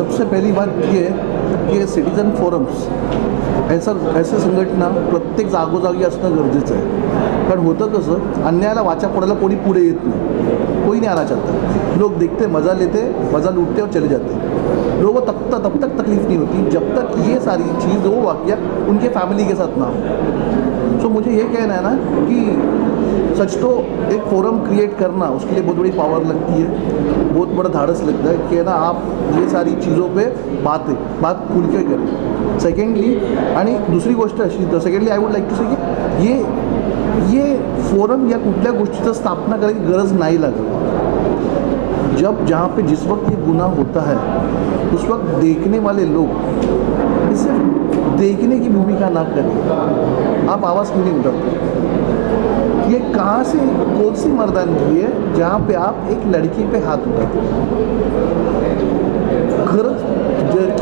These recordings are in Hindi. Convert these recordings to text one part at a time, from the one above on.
सबसे पहली बात ये आहे की सिटीजन फोरम्स ऐसे संघटना प्रत्येक जागोजागी असणं गरजेचं आहे. कारण होतं कसं, अन्यायाला वाचा फोडायला कोणी पुढे येत नाही, कोई नहीं आना चाहता. लोग देखते, मज़ा लेते, मज़ा लूटते और चले जाते. लोगों को तब तक तकलीफ़ नहीं होती जब तक ये सारी चीज़ वो वाक़या उनके फैमिली के साथ ना हो. सो मुझे ये कहना है ना कि सच तो एक फोरम क्रिएट करना, उसके लिए बहुत बड़ी पावर लगती है, बहुत बड़ा धाड़स लगता है कि ना आप ये सारी चीज़ों पे बात खुल के करें. सेकेंडली आणि दुसरी गोष्ट अशी, secondly I would like to say की ये फोरम या कुठल्या गोष्टीचं स्थापना करायची गरज नाही लागत. जब जहाँ पे जिस वक्त ये गुनाह होता है उस वक्त देखने वाले लोग सिर्फ देखने की भूमिका ना करें. आप आवाज़ क्यों नहीं उठाते? ये कहाँ से कौन सी मर्दानगी है जहाँ पे आप एक लड़की पे हाथ उठाते?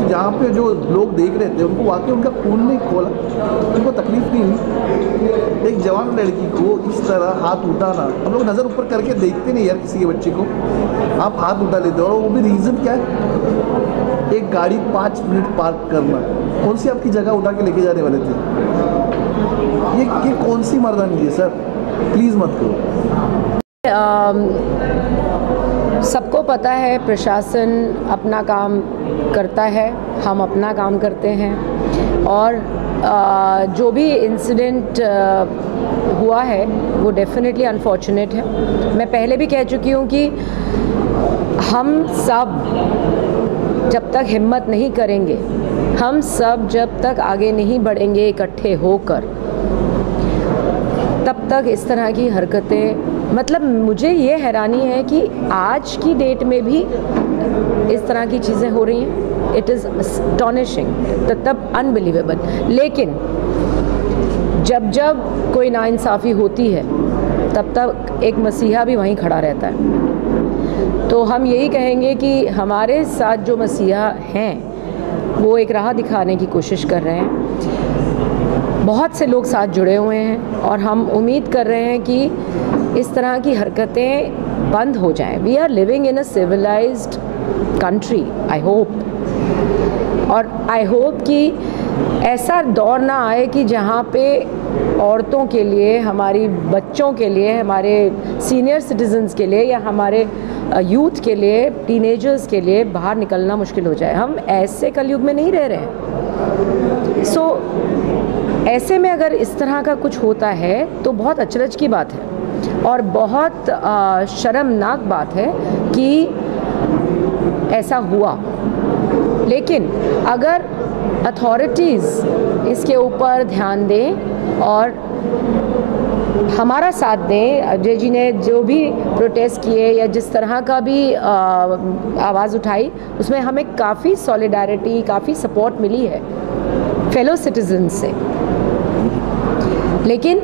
जहाँ पे जो लोग देख रहे थे उनको वाकई उनका खून नहीं खोला, उनको तकलीफ नहीं हुई. एक जवान लड़की को इस तरह हाथ उठाना, हम लोग नज़र ऊपर करके देखते नहीं यार किसी के बच्चे को, आप हाथ उठा लेते हो. और वो भी रीज़न क्या है? एक गाड़ी 5 मिनट पार्क करना. कौन सी आपकी जगह उठा के लेके जाने वाले थे? ये कौन सी मर्दानगी है सर? प्लीज़ मत करो. सबको पता है प्रशासन अपना काम करता है, हम अपना काम करते हैं, और जो भी इंसिडेंट हुआ है वो डेफिनेटली अनफॉर्चुनेट है. मैं पहले भी कह चुकी हूँ कि हम सब जब तक हिम्मत नहीं करेंगे, हम सब जब तक आगे नहीं बढ़ेंगे इकट्ठे होकर, तब तक इस तरह की हरकतें, मतलब मुझे ये हैरानी है कि आज की डेट में भी इस तरह की चीज़ें हो रही हैं. इट इज़ अस्टॉनिशिंग, तब अनबिलीवेबल. लेकिन जब जब कोई नाइंसाफ़ी होती है तब तक एक मसीहा भी वहीं खड़ा रहता है. तो हम यही कहेंगे कि हमारे साथ जो मसीहा हैं वो एक राह दिखाने की कोशिश कर रहे हैं. बहुत से लोग साथ जुड़े हुए हैं और हम उम्मीद कर रहे हैं कि इस तरह की हरकतें बंद हो जाएं. We are living in a civilised country, I hope. और आई होप कि ऐसा दौर ना आए कि जहाँ पे औरतों के लिए, हमारी बच्चों के लिए, हमारे सीनियर सिटीजन्स के लिए या हमारे यूथ के लिए, टीनेजर्स के लिए बाहर निकलना मुश्किल हो जाए. हम ऐसे कलयुग में नहीं रह रहे हैं. सो ऐसे में अगर इस तरह का कुछ होता है तो बहुत अचरज की बात है और बहुत शर्मनाक बात है कि ऐसा हुआ. लेकिन अगर अथॉरिटीज़ इसके ऊपर ध्यान दें और हमारा साथ दें, अजय जी ने जो भी प्रोटेस्ट किए या जिस तरह का भी आवाज़ उठाई, उसमें हमें काफ़ी सॉलिडारिटी, काफ़ी सपोर्ट मिली है फेलो सिटीजन से. लेकिन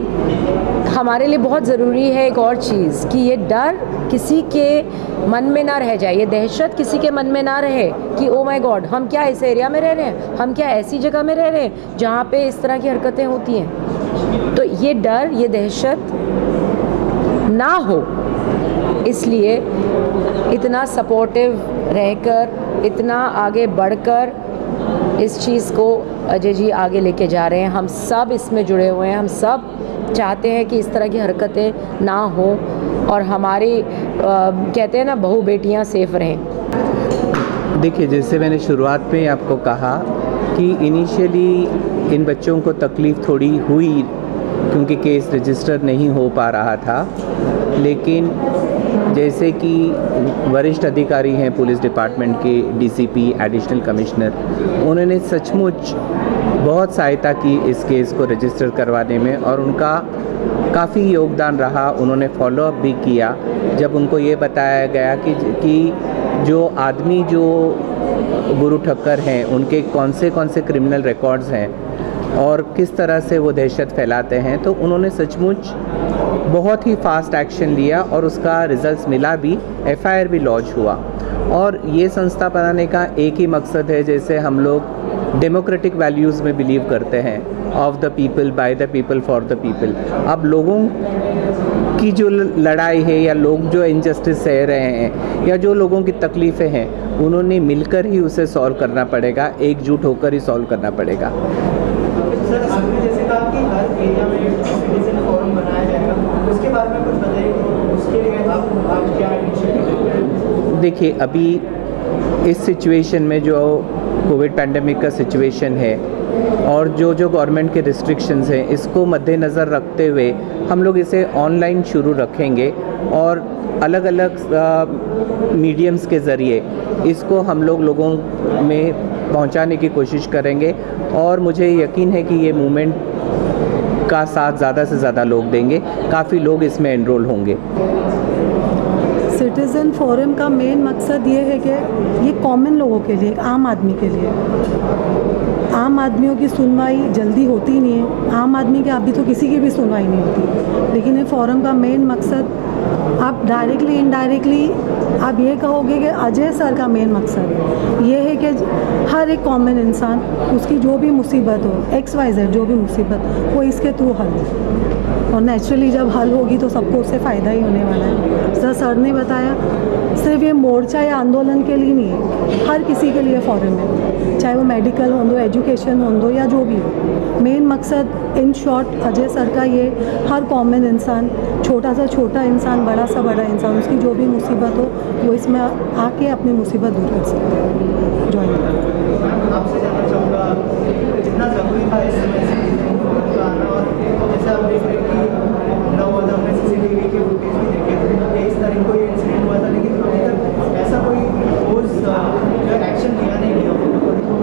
हमारे लिए बहुत ज़रूरी है एक और चीज़ कि ये डर किसी के मन में ना रह जाए, ये दहशत किसी के मन में ना रहे कि ओ माय गॉड, हम क्या इस एरिया में रह रहे हैं, हम क्या ऐसी जगह में रह रहे हैं जहाँ पे इस तरह की हरकतें होती हैं. तो ये डर, ये दहशत ना हो, इसलिए इतना सपोर्टिव रहकर, इतना आगे बढ़कर इस चीज़ को अजय जी आगे लेके जा रहे हैं. हम सब इसमें जुड़े हुए हैं, हम सब चाहते हैं कि इस तरह की हरकतें ना हो और हमारी कहते हैं ना, बहू बेटियां सेफ रहें. देखिए, जैसे मैंने शुरुआत में आपको कहा कि इनिशियली इन बच्चों को तकलीफ़ थोड़ी हुई क्योंकि केस रजिस्टर नहीं हो पा रहा था. लेकिन जैसे कि वरिष्ठ अधिकारी हैं पुलिस डिपार्टमेंट के, डीसीपी, एडिशनल कमिश्नर, उन्होंने सचमुच बहुत सहायता की इस केस को रजिस्टर करवाने में और उनका काफ़ी योगदान रहा. उन्होंने फॉलोअप भी किया जब उनको ये बताया गया कि जो आदमी जो गुरु ठक्कर हैं उनके कौन से क्रिमिनल रिकॉर्ड्स हैं और किस तरह से वो दहशत फैलाते हैं. तो उन्होंने सचमुच बहुत ही फास्ट एक्शन लिया और उसका रिजल्ट्स मिला भी, एफआईआर भी लॉन्च हुआ. और ये संस्था बनाने का एक ही मकसद है, जैसे हम लोग डेमोक्रेटिक वैल्यूज़ में बिलीव करते हैं, of the people, by the people, for the people. अब लोगों की जो लड़ाई है या लोग जो इनजस्टिस सह रहे हैं या जो लोगों की तकलीफ़ें हैं उन्होंने मिलकर ही उसे सॉल्व करना पड़ेगा, एकजुट होकर ही सॉल्व करना पड़ेगा। सर, आपने जैसे कहा कि हर एरिया में सिटीजन फोरम बनाया जाएगा, उसके बारे में कुछ बताइए, उसके लिए आप क्या इनिशिएटिव? देखिए, अभी इस सिचुएशन में जो कोविड पैंडेमिक का सिचुएशन है और जो गवर्नमेंट के रिस्ट्रिक्शंस हैं, इसको मद्देनज़र रखते हुए हम लोग इसे ऑनलाइन शुरू रखेंगे और अलग अलग मीडियम्स के ज़रिए इसको हम लोगों में पहुंचाने की कोशिश करेंगे और मुझे यकीन है कि ये मूवमेंट का साथ ज़्यादा से ज़्यादा लोग देंगे, काफ़ी लोग इसमें एनरोल होंगे। सिटीज़न फोरम का मेन मकसद ये है कि ये कॉमन लोगों के लिए, आम आदमी के लिए, आम आदमियों की सुनवाई जल्दी होती नहीं है। आम आदमी के अभी तो किसी की भी सुनवाई नहीं होती, लेकिन ये फोरम का मेन मकसद, आप डायरेक्टली इनडायरेक्टली आप ये कहोगे कि अजय सर का मेन मकसद ये है कि हर एक कॉमन इंसान, उसकी जो भी मुसीबत हो, XYZ जो भी मुसीबत, वो इसके थ्रू हल हो। और नेचुरली जब हल होगी तो सबको उससे फ़ायदा ही होने वाला है। सर ने बताया, सिर्फ ये मोर्चा या आंदोलन के लिए नहीं है, हर किसी के लिए फोरम है, चाहे वो मेडिकल हो दो, एजुकेशन हो दो, या जो भी हो। मेन मकसद इन शॉर्ट अजय सर का ये, हर कॉमन इंसान, छोटा सा छोटा इंसान, बड़ा सा बड़ा इंसान, उसकी जो भी मुसीबत हो वो इसमें आके अपनी मुसीबत दूर कर सकते हैं। ज्वाइन आपसे जानना चाहूँगा, कितना ज़रूरी था इस समय से आना, और जैसे आप देख रहे हैं कि 9 बजे हमने CCTV के फुटेज भी देखे थे, 23 तारीख को ये इंसिडेंट हुआ था, लेकिन अभी तक ऐसा कोई ठोस जो एक्शन लिया नहीं गया।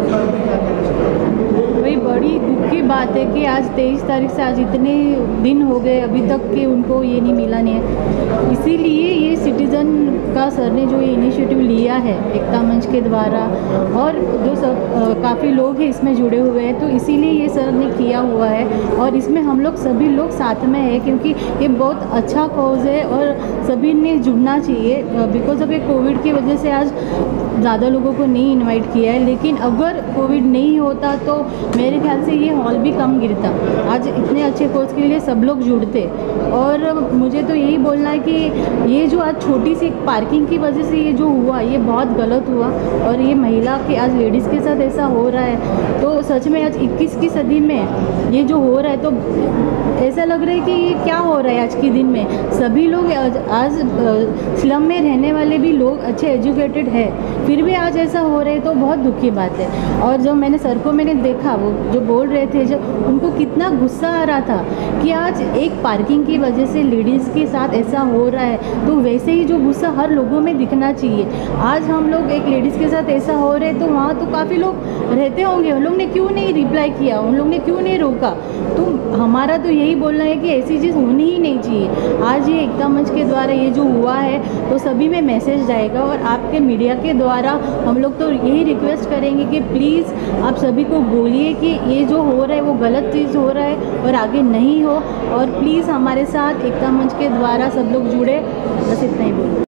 क्या कहना चाहिए? वही बड़ी दुख की बात है कि आज 23 तारीख से आज इतने दिन हो गए, अभी तक कि उनको ये नहीं मिला नहीं है। इसीलिए ये सिटीज़न का सर ने जो ये इनिशिएटिव लिया है एकता मंच के द्वारा, और जो सब काफ़ी लोग हैं इसमें जुड़े हुए हैं, तो इसीलिए ये सर ने किया हुआ है और इसमें हम लोग सभी लोग साथ में हैं, क्योंकि ये बहुत अच्छा कॉज है और सभी ने जुड़ना चाहिए। बिकॉज ऑफ ये कोविड की वजह से आज ज़्यादा लोगों को नहीं इनवाइट किया है, लेकिन अगर कोविड नहीं होता तो मेरे ख्याल से ये हॉल भी कम गिरता। आज इतने अच्छे कोर्स के लिए सब लोग जुड़ते, और मुझे तो यही बोलना है कि ये जो आज छोटी सी एक पार्किंग की वजह से ये जो हुआ, ये बहुत गलत हुआ, और ये महिला के आज लेडीज़ के साथ ऐसा हो रहा है, तो सच में आज 21 की सदी में ये जो हो रहा है, तो ऐसा लग रहा है कि ये क्या हो रहा है आज के दिन में। सभी लोग आज स्लम में रहने वाले भी लोग अच्छे एजुकेटेड है, फिर भी आज ऐसा हो रहा है, तो बहुत दुख की बात है। और जब मैंने सर को मैंने देखा, वो जो बोल रहे थे, जब उनको कितना गुस्सा आ रहा था कि आज एक पार्किंग की वजह से लेडीज़ के साथ ऐसा हो रहा है, तो वैसे ही जो गुस्सा हर लोगों में दिखना चाहिए। आज हम लोग एक लेडीज़ के साथ ऐसा हो रहे, तो वहाँ तो काफ़ी लोग रहते होंगे, उन लोग ने क्यों नहीं रिप्लाई किया, उन लोग ने क्यों नहीं रोका। तो हमारा तो यही बोलना है कि ऐसी चीज़ होनी ही नहीं चाहिए। आज ये एकता मंच के द्वारा ये जो हुआ है, तो सभी में मैसेज जाएगा, और आपके मीडिया के द्वारा हम लोग तो यही रिक्वेस्ट करेंगे कि प्लीज़ आप सभी को बोलिए कि ये जो हो रहा है वो गलत चीज़ हो रहा है और आगे नहीं हो, और प्लीज़ हमारे साथ एकता मंच के द्वारा सब लोग जुड़े। बस इतना ही बोलूँ।